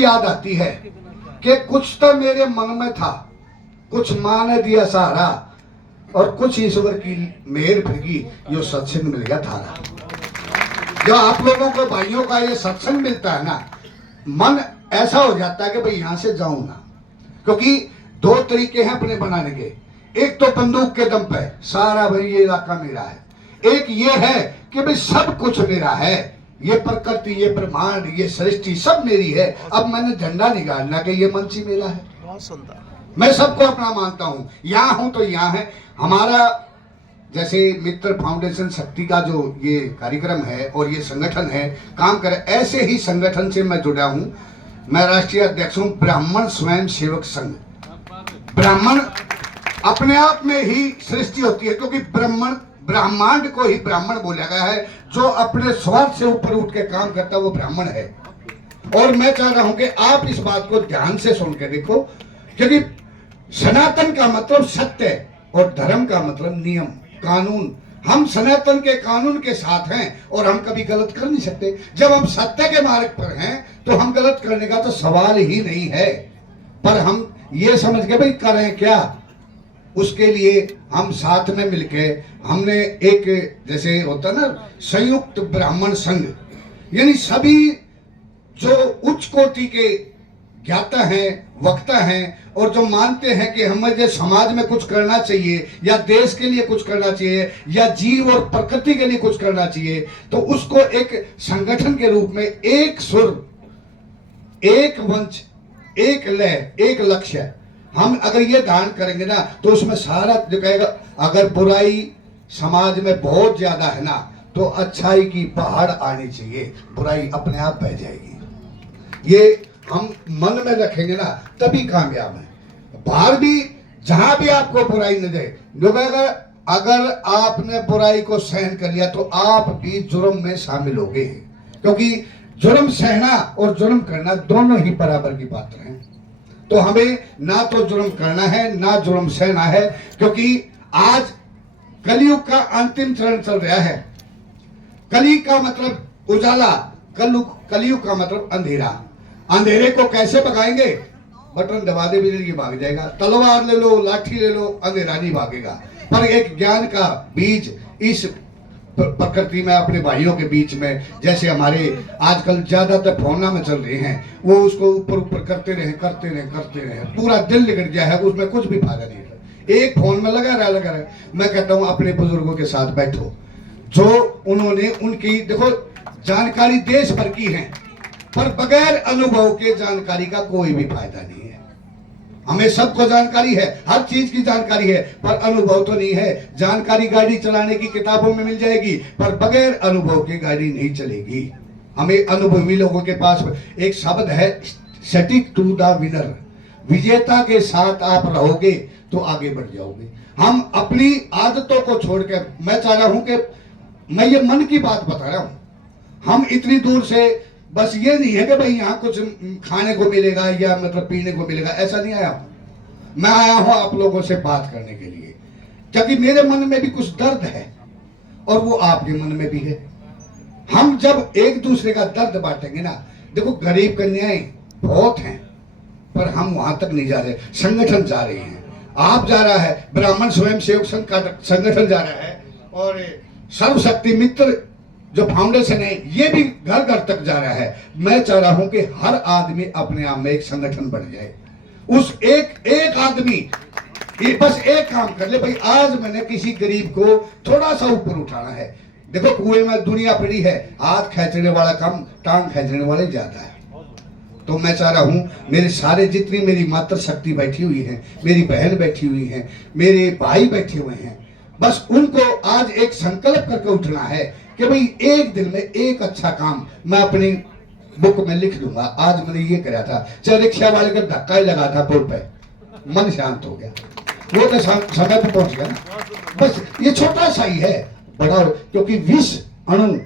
भी याद आती है कि कुछ तो मेरे मन में था, कुछ माँ ने दिया सहारा, और कुछ ईश्वर की मेहर फिरकी, यो सत्संग मिल गया थारा। जो आप लोगों को भाइयों का ये सत्संग मिलता है ना, मन ऐसा हो जाता है कि भाई यहां से जाऊं ना। क्योंकि दो तरीके हैं अपने बनाने के, एक तो बंदूक के दम पे सारा भाई ये इलाका मेरा है, एक ये है कि भाई सब कुछ मेरा है, ये प्रकृति, ये ब्रह्मांड, ये सृष्टि सब मेरी है। अब मैंने झंडा निकालना कि ये मंच ही मेरा है। बहुत सुंदर। मैं सबको अपना मानता हूं, यहां हूं तो यहां है। हमारा जैसे मित्र फाउंडेशन शक्ति का जो ये कार्यक्रम है और ये संगठन है काम करे, ऐसे ही संगठन से मैं जुड़ा हूं। मैं राष्ट्रीय अध्यक्ष हूं ब्राह्मण स्वयं सेवक संघ। ब्राह्मण अपने आप में ही सृष्टि होती है, क्योंकि ब्रह्मांड को ही ब्राह्मण बोला गया है। जो अपने स्वार्थ से ऊपर उठ के काम करता है वो ब्राह्मण है। और मैं चाह रहा हूं कि आप इस बात को ध्यान से सुन के देखो, क्योंकि सनातन का मतलब सत्य और धर्म का मतलब नियम कानून। हम सनातन के कानून के साथ हैं और हम कभी गलत कर नहीं सकते। जब हम सत्य के मार्ग पर हैं तो हम गलत करने का तो सवाल ही नहीं है। पर हम ये समझ के भाई करें क्या, उसके लिए हम साथ में मिलके हमने एक, जैसे होता ना संयुक्त ब्राह्मण संघ, यानी सभी जो उच्च कोटि के ज्ञाता हैं, वक्ता हैं और जो मानते हैं कि हमें जो समाज में कुछ करना चाहिए या देश के लिए कुछ करना चाहिए या जीव और प्रकृति के लिए कुछ करना चाहिए, तो उसको एक संगठन के रूप में एक सुर, एक मंच, एक लय, एक लक्ष्य, हम अगर ये दान करेंगे ना तो उसमें सारा जो कहेगा, अगर बुराई समाज में बहुत ज्यादा है ना तो अच्छाई की पहाड़ आनी चाहिए, बुराई अपने आप बह जाएगी। ये हम मन में रखेंगे ना तभी कामयाब है। बाहर भी जहां भी आपको बुराई न दे, जो कहेगा अगर आपने बुराई को सहन कर लिया तो आप भी जुर्म में शामिल हो गए, क्योंकि जुर्म सहना और जुर्म करना दोनों ही बराबर की पात्र हैं। तो हमें ना तो जुर्म करना है ना जुर्म सहना है, क्योंकि आज कलयुग का अंतिम चरण चल रहा है। कली का मतलब उजाला, कलयुग का मतलब अंधेरा। अंधेरे को कैसे भगाएंगे? बटन दबा दे बिजली भाग जाएगा, तलवार ले लो, लाठी ले लो, अंधेरा नहीं भागेगा। पर एक ज्ञान का बीज इस प्रकृति में अपने भाइयों के बीच में, जैसे हमारे आजकल ज्यादातर फोना में चल रहे हैं, वो उसको ऊपर ऊपर करते रहे, पूरा दिल निकल गया है, उसमें कुछ भी फायदा नहीं है। एक फोन में लगा रहा। मैं कहता हूं अपने बुजुर्गों के साथ बैठो, जो उन्होंने उनकी देखो जानकारी देश भर की है, पर बगैर अनुभव के जानकारी का कोई भी फायदा नहीं है। हमें सबको जानकारी है, हर चीज की जानकारी है, पर अनुभव तो नहीं है। जानकारी गाड़ी चलाने की किताबों में मिल जाएगी, पर बगैर अनुभव के गाड़ी नहीं चलेगी। हमें अनुभवी लोगों के पास एक शब्द है, स्टिक टू द विनर। विजेता के साथ आप रहोगे तो आगे बढ़ जाओगे। हम अपनी आदतों को छोड़ के, मैं चाह रहा हूं कि मैं ये मन की बात बता रहा हूं। हम इतनी दूर से बस ये नहीं है कि भाई यहाँ कुछ खाने को मिलेगा या मतलब पीने को मिलेगा, ऐसा नहीं आया हूं। मैं आया हूं आप लोगों से बात करने के लिए, क्योंकि मेरे मन में भी कुछ दर्द है और वो आपके मन में भी है। हम जब एक दूसरे का दर्द बांटेंगे ना, देखो गरीब कन्याएं बहुत हैं, पर हम वहां तक नहीं जा रहे। संगठन जा रहे हैं, आप जा रहा है, ब्राह्मण स्वयं सेवक संघ का संगठन जा रहा है, और सर्वशक्ति मित्र जो फाउंडेशन है ये भी घर घर तक जा रहा है। मैं चाह रहा हूं कि हर आदमी अपने आप में एक संगठन बन जाए। उस एक आदमी ये बस एक काम कर ले, भाई आज मैंने किसी गरीब को थोड़ा सा ऊपर उठाना है। देखो कुएं में दुनिया पड़ी है, हाथ खींचने वाला कम, टांग खींचने वाले ज्यादा है। तो मैं चाह रहा हूं मेरे सारे जितनी मेरी मातृ शक्ति बैठी हुई है, मेरी बहन बैठी हुई है, मेरे भाई बैठे हुए हैं, बस उनको आज एक संकल्प करके उठना है कि भाई एक दिन में एक अच्छा काम मैं अपनी बुक में लिख दूंगा। आज मैंने ये करा था, चाहे रिक्शा वाले का धक्का ही लगा था पुल पे, मन शांत हो गया, वो तो समय पे पहुंच गया ना। बस ये छोटा सा ही है, बड़ा, क्योंकि विष अणु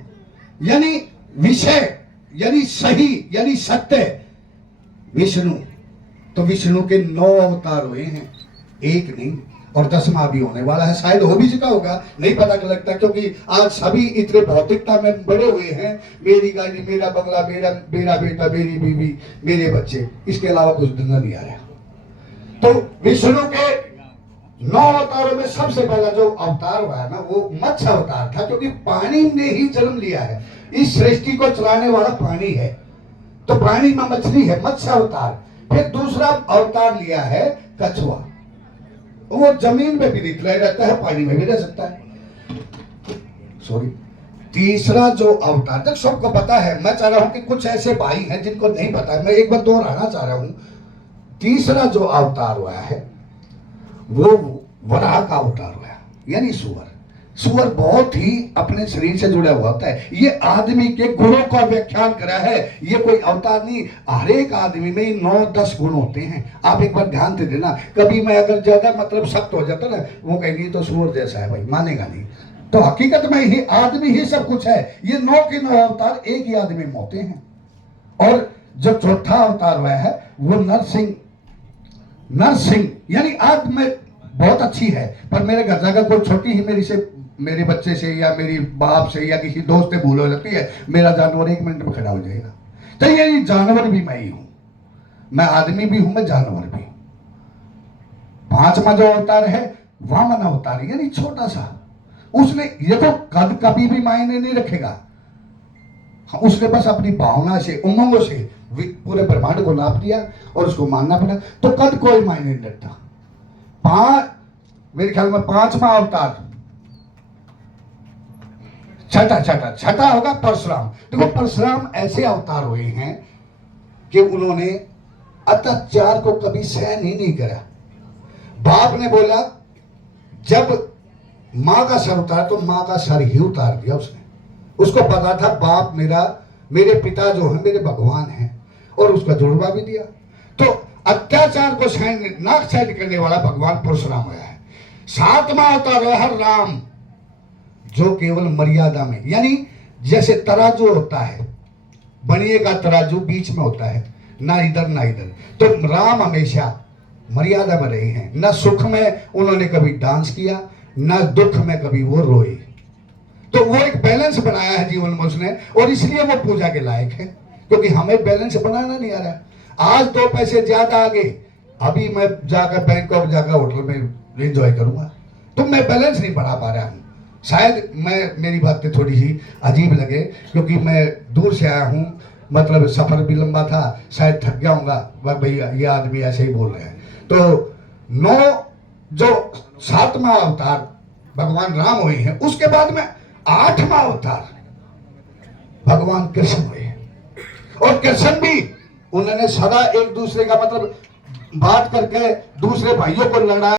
यानी विषय यानी सही यानी सत्य विष्णु, तो विष्णु के 9 अवतार हुए हैं, एक नहीं और 10वां भी होने वाला है, शायद हो भी चुका होगा, नहीं पता लगता, क्योंकि आज सभी इतने भौतिकता में बड़े हुए हैं। मेरी गाड़ी, मेरा बंगला, मेरा बेटा, मेरी बीवी, मेरे बच्चे, इसके अलावा कुछ धंधा नहीं आ रहा। तो विष्णु के 9 अवतारों में सबसे पहला जो अवतार हुआ है ना, वो मत्स्य अवतार था, क्योंकि पानी ने ही जन्म लिया है। इस सृष्टि को चलाने वाला पानी है, तो पानी में मछली है, मत्स्य अवतार। फिर दूसरा अवतार लिया है कछुआ, वो जमीन में भी निकला रहता है, पानी में भी रह सकता है। सॉरी, तीसरा जो अवतार, तक सबको पता है, मैं चाह रहा हूं कि कुछ ऐसे भाई हैं जिनको नहीं पता है, मैं एक बार दोहराना चाह रहा हूं। तीसरा जो अवतार हुआ है वो वराह का अवतार हुआ है, यानी सुअर। सुअर बहुत ही अपने शरीर से जुड़ा हुआ होता है। ये आदमी के गुणों का व्याख्यान करा है, ये कोई अवतार नहीं। हर एक आदमी में 9-10 गुण होते हैं। आप एक बार ध्यान दे देना, कभी मैं अगर ज्यादा मतलब सख्त हो जाता ना, वो कहेंगे तो सुअर जैसा है भाई, मानेगा नहीं। तो हकीकत में ही आदमी ही सब कुछ है। ये 9 के 9 अवतार एक ही आदमी में होते हैं। और जो चौथा अवतार हुआ है वो नरसिंह यानी आज मैं बहुत अच्छी है, पर मेरे घर जाकर कोई छोटी ही मेरे बच्चे से या मेरी बाप से या किसी दोस्त से भूल हो जाती है, मेरा जानवर 1 मिनट में खड़ा हो जाएगा। तो ये जानवर भी मैं ही हूं, मैं आदमी भी हूं, मैं जानवर भी। 5वां जो अवतार है वामन अवतार, यानी छोटा सा। उसने ये तो कद कभी भी मायने नहीं रखेगा, उसने बस अपनी भावना से, उमंगों से पूरे ब्रह्मांड को नाप दिया और उसको मानना पड़ा। तो कद कोई मायने नहीं रखता। मेरे ख्याल में 5वां अवतार, छठा होगा परशुराम। देखो, परशुराम ऐसे अवतार हुए हैं कि उन्होंने अत्याचार को कभी सहन ही नहीं करा। बाप ने बोला, जब मां का सर उतारा तो मां का सर ही उतार दिया उसने। उसको पता था बाप मेरे पिता जो है मेरे भगवान हैं, और उसका जुड़वा भी दिया। तो अत्याचार को सहन करने वाला भगवान परशुराम हुआ है। 7वां अवतार है राम, जो केवल मर्यादा में, यानी जैसे तराजू होता है, बनिए का तराजू बीच में होता है, ना इधर ना इधर। तो राम हमेशा मर्यादा में रहे हैं। न सुख में उन्होंने कभी डांस किया, न दुख में कभी वो रोए। तो वो एक बैलेंस बनाया है जीवन में उसने, और इसलिए वो पूजा के लायक है, क्योंकि हमें बैलेंस बनाना नहीं आ रहा। आज 2 पैसे ज्यादा आ गए, अभी मैं जाकर बैंकॉक जाकर होटल में एंजॉय करूंगा, तो मैं बैलेंस नहीं बना पा रहा हूं। शायद मेरी बातें थोड़ी सी अजीब लगे, क्योंकि मैं दूर से आया हूं, मतलब सफर भी लंबा था, शायद थक गया हूँगा। भैया ये आदमी ऐसे ही बोल रहे हैं। तो 9 जो 7वां अवतार भगवान राम हुए हैं, उसके बाद में 8वां अवतार भगवान कृष्ण हुए। और कृष्ण भी उन्होंने सदा एक दूसरे का मतलब बात करके दूसरे भाइयों को लड़ा।